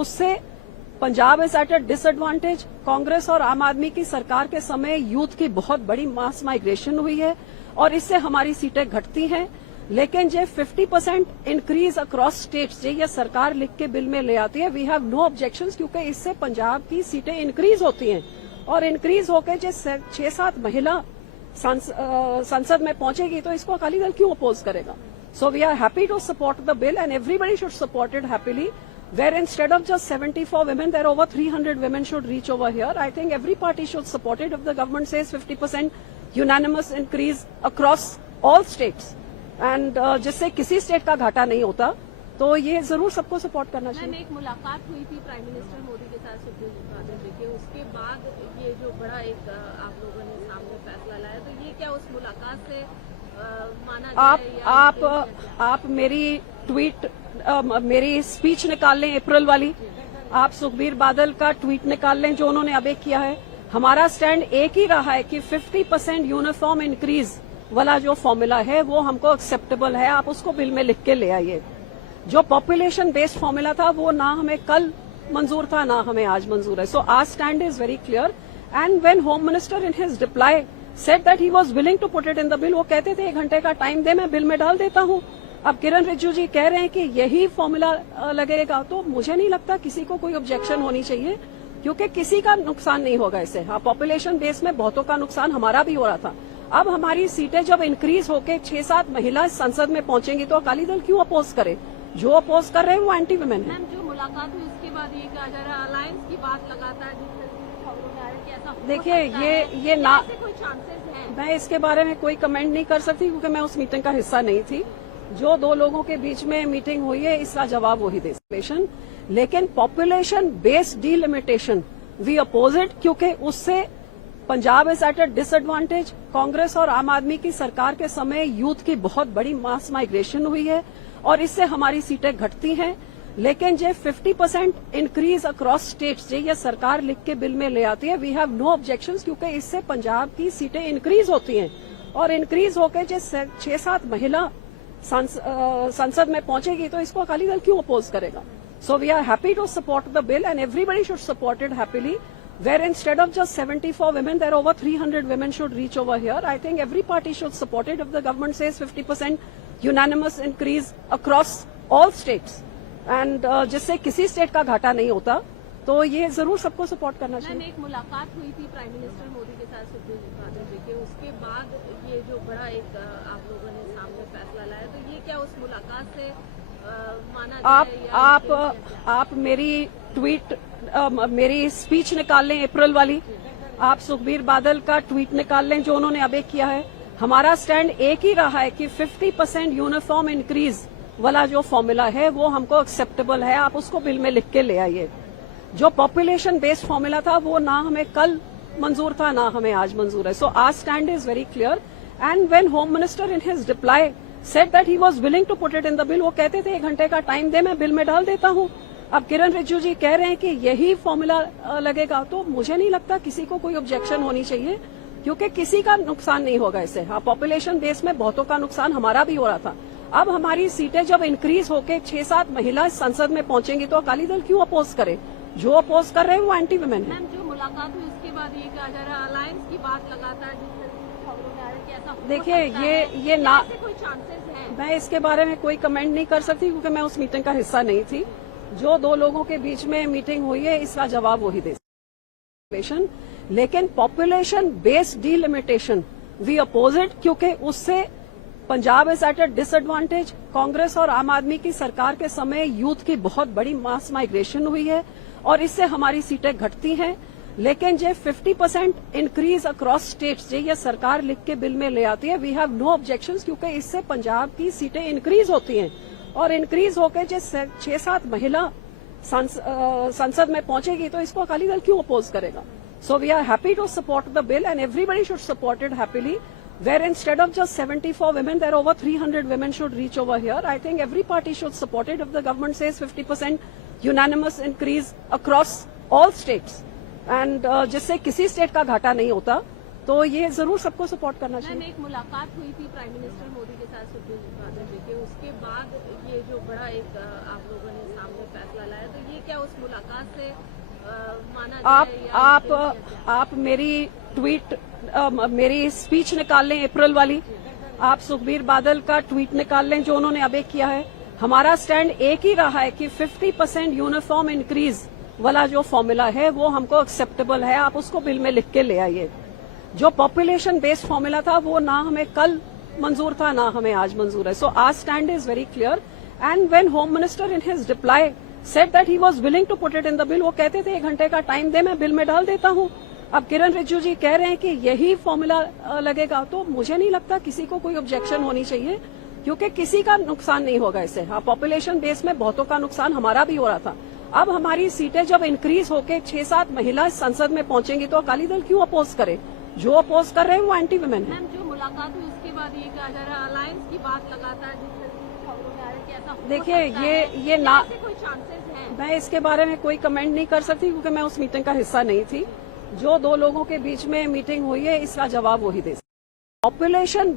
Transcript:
उससे Punjab is at a disadvantage. Congress और आम आदमी की सरकार के समय यूथ की बहुत बड़ी मास माइग्रेशन हुई है और इससे हमारी सीटें घटती हैं। लेकिन जो 50% इंक्रीज अक्रॉस स्टेट्स ये सरकार लिख के बिल में ले आती है, वी हैव नो ऑब्जेक्शंस, क्योंकि इससे पंजाब की सीटें इंक्रीज होती हैं और इंक्रीज होकर जो 6-7 महिला संसद में पहुंचेगी तो इसको अकाली दल क्यों अपोज करेगा। So we are happy to support the bill and everybody should support it happily, where instead of just 74 women, there are over 300 women should reach over here. I think every party should support it if the government says 50% unanimous increase across all states. And जिससे किसी state का घाटा नहीं होता, तो ये जरूर सबको सपोर्ट करना चाहिए। मैम, एक मुलाकात हुई थी प्राइम मिनिस्टर मोदी के साथ सुप्रीम बादल जी के, उसके बाद ये जो बड़ा एक आप लोगों ने सामने फैसला लाया, तो ये क्या उस मुलाकात से माना जाए? आप मेरी ट्वीट मेरी स्पीच निकाल लें अप्रैल वाली, आप सुखबीर बादल का ट्वीट निकाल लें जो उन्होंने अब एक किया है। हमारा स्टैंड एक ही रहा है कि 50% यूनिफॉर्म इंक्रीज वाला जो फॉर्मूला है वो हमको एक्सेप्टेबल है, आप उसको बिल में लिख के ले आइए। जो पॉपुलेशन बेस्ड फॉर्मूला था वो ना हमें कल मंजूर था ना हमें आज मंजूर है। So our stand is very clear and when home minister in his reply said that he was willing to put it in the bill, वो कहते थे 1 घंटे का टाइम दे, मैं बिल में डाल देता हूं। अब किरण रिजिजू जी कह रहे हैं कि यही फॉर्मूला लगेगा, तो मुझे नहीं लगता किसी को कोई ऑब्जेक्शन होनी चाहिए, क्योंकि किसी का नुकसान नहीं होगा इससे। हाँ, पॉपुलेशन बेस में बहुतों का नुकसान हमारा भी हो रहा था। अब हमारी सीटें जब इंक्रीज होके 6-7 महिला संसद में पहुंचेंगी तो अकाली दल क्यों अपोज करे? जो अपोज कर रहे हैं वो एंटी वुमेन है। जो मुलाकात हुई उसके बाद ये कहा जा रहा है अलायंस की बात लगातार देखिए, ये ना कोई चांसेस है? मैं इसके बारे में कोई कमेंट नहीं कर सकती क्योंकि मैं उस मीटिंग का हिस्सा नहीं थी। जो 2 लोगों के बीच में मीटिंग हुई है इसका जवाब वही दे सकते। लेकिन population based delimitation we oppose it, क्योंकि उससे Punjab is at a disadvantage. Congress और आम आदमी की सरकार के समय यूथ की बहुत बड़ी मास माइग्रेशन हुई है और इससे हमारी सीटें घटती हैं। लेकिन जो 50% इंक्रीज अक्रॉस स्टेट्स ये सरकार लिख के बिल में ले आती है, वी हैव नो ऑब्जेक्शंस, क्योंकि इससे पंजाब की सीटें इंक्रीज होती हैं और इंक्रीज होकर जो 6-7 महिला संसद में पहुंचेगी तो इसको अकाली दल क्यों अपोज करेगा। So we are happy to support the bill and everybody should support it happily, where instead of just 74 women, there are over 300 women should reach over here. I think every party should support it if the government says 50% unanimous increase across all states. And जिससे किसी state का घाटा नहीं होता, तो ये जरूर सबको सपोर्ट करना चाहिए। मैम, एक मुलाकात हुई थी प्राइम मिनिस्टर मोदी के साथ सुप्रीम बादल जी के, उसके बाद ये जो बड़ा एक आप लोगों ने सामने फैसला लाया, तो ये क्या उस मुलाकात से माना जाए? आप मेरी ट्वीट मेरी स्पीच निकाल लें अप्रैल वाली, आप सुखबीर बादल का ट्वीट निकाल लें जो उन्होंने अब एक किया है। हमारा स्टैंड एक ही रहा है कि 50% यूनिफॉर्म इंक्रीज वाला जो फॉर्मूला है वो हमको एक्सेप्टेबल है, आप उसको बिल में लिख के ले आइए। जो पॉपुलेशन बेस्ड फॉर्मूला था वो ना हमें कल मंजूर था ना हमें आज मंजूर है। So our stand is very clear and when home minister in his reply said that he was willing to put it in the bill, वो कहते थे 1 घंटे का टाइम दे, मैं बिल में डाल देता हूं। अब किरण रिजिजू जी कह रहे हैं कि यही फॉर्मूला लगेगा, तो मुझे नहीं लगता किसी को कोई ऑब्जेक्शन होनी चाहिए, क्योंकि किसी का नुकसान नहीं होगा इससे। हाँ, पॉपुलेशन बेस में बहुतों का नुकसान हमारा भी हो रहा था। अब हमारी सीटें जब इंक्रीज होके 6-7 महिला संसद में पहुंचेंगी तो अकाली दल क्यों अपोज करे? जो अपोज कर रहे हैं वो एंटी वुमेन है। मैम, जो मुलाकात हुई उसके बाद ये कहा जा रहा है अलायंस की बात लगातार देखिए, ये ना कोई चांसेस है? मैं इसके बारे में कोई कमेंट नहीं कर सकती क्योंकि मैं उस मीटिंग का हिस्सा नहीं थी। जो 2 लोगों के बीच में मीटिंग हुई है इसका जवाब वही दे सकते। लेकिन population based delimitation we oppose it, क्योंकि उससे Punjab is at a disadvantage. Congress और आम आदमी की सरकार के समय यूथ की बहुत बड़ी मास माइग्रेशन हुई है और इससे हमारी सीटें घटती हैं। लेकिन जो 50% इंक्रीज अक्रॉस स्टेट्स ये सरकार लिख के बिल में ले आती है, वी हैव नो ऑब्जेक्शंस, क्योंकि इससे पंजाब की सीटें इंक्रीज होती हैं और इंक्रीज होकर जो 6-7 महिला संसद में पहुंचेगी तो इसको अकाली दल क्यों अपोज करेगा। So we are happy to support the bill and everybody should support it happily, where instead of just 74 women, there are over 300 women should reach over here. I think every party should support it if the government says 50% unanimous increase across all states. And जिससे किसी state का घाटा नहीं होता, तो ये जरूर सबको सपोर्ट करना चाहिए। मैम, एक मुलाकात हुई थी प्राइम मिनिस्टर मोदी के साथ सुखबीर बादल जी के, उसके बाद ये जो बड़ा एक आप लोगों ने सामने फैसला लाया, तो ये क्या उस मुलाकात से माना जाए? आप मेरी ट्वीट मेरी स्पीच निकाल लें अप्रैल वाली, आप सुखबीर बादल का ट्वीट निकाल लें जो उन्होंने अभी किया है। हमारा स्टैंड एक ही रहा है कि 50% यूनिफॉर्म इंक्रीज वाला जो फॉर्मूला है वो हमको एक्सेप्टेबल है, आप उसको बिल में लिख के ले आइए। जो पॉपुलेशन बेस्ड फॉर्मूला था वो ना हमें कल मंजूर था ना हमें आज मंजूर है। So our stand is very clear and when home minister in his reply said that he was willing to put it in the bill, वो कहते थे 1 घंटे का टाइम दे, मैं बिल में डाल देता हूं। अब किरण रिजिजू जी कह रहे हैं कि यही फॉर्मूला लगेगा, तो मुझे नहीं लगता किसी को कोई ऑब्जेक्शन होनी चाहिए, क्योंकि किसी का नुकसान नहीं होगा इससे। हाँ, पॉपुलेशन बेस में बहुतों का नुकसान हमारा भी हो रहा था। अब हमारी सीटें जब इंक्रीज होके 6-7 महिला संसद में पहुंचेंगी तो अकाली दल क्यों अपोज करे? जो अपोज कर रहे हैं वो एंटी वुमेन है। मैम, जो मुलाकात हुई उसके बाद ये कहा जा रहा है अलायंस की बात लगातार जिस तरह की खबरों में आ रही है कि ऐसा हो देखिए, सकता है, ये ना, ऐसे कोई चांसेस हैं? मैं इसके बारे में कोई कमेंट नहीं कर सकती क्योंकि मैं उस मीटिंग का हिस्सा नहीं थी। जो 2 लोगों के बीच में मीटिंग हुई है इसका जवाब वही दे सकते। पॉपुलेशन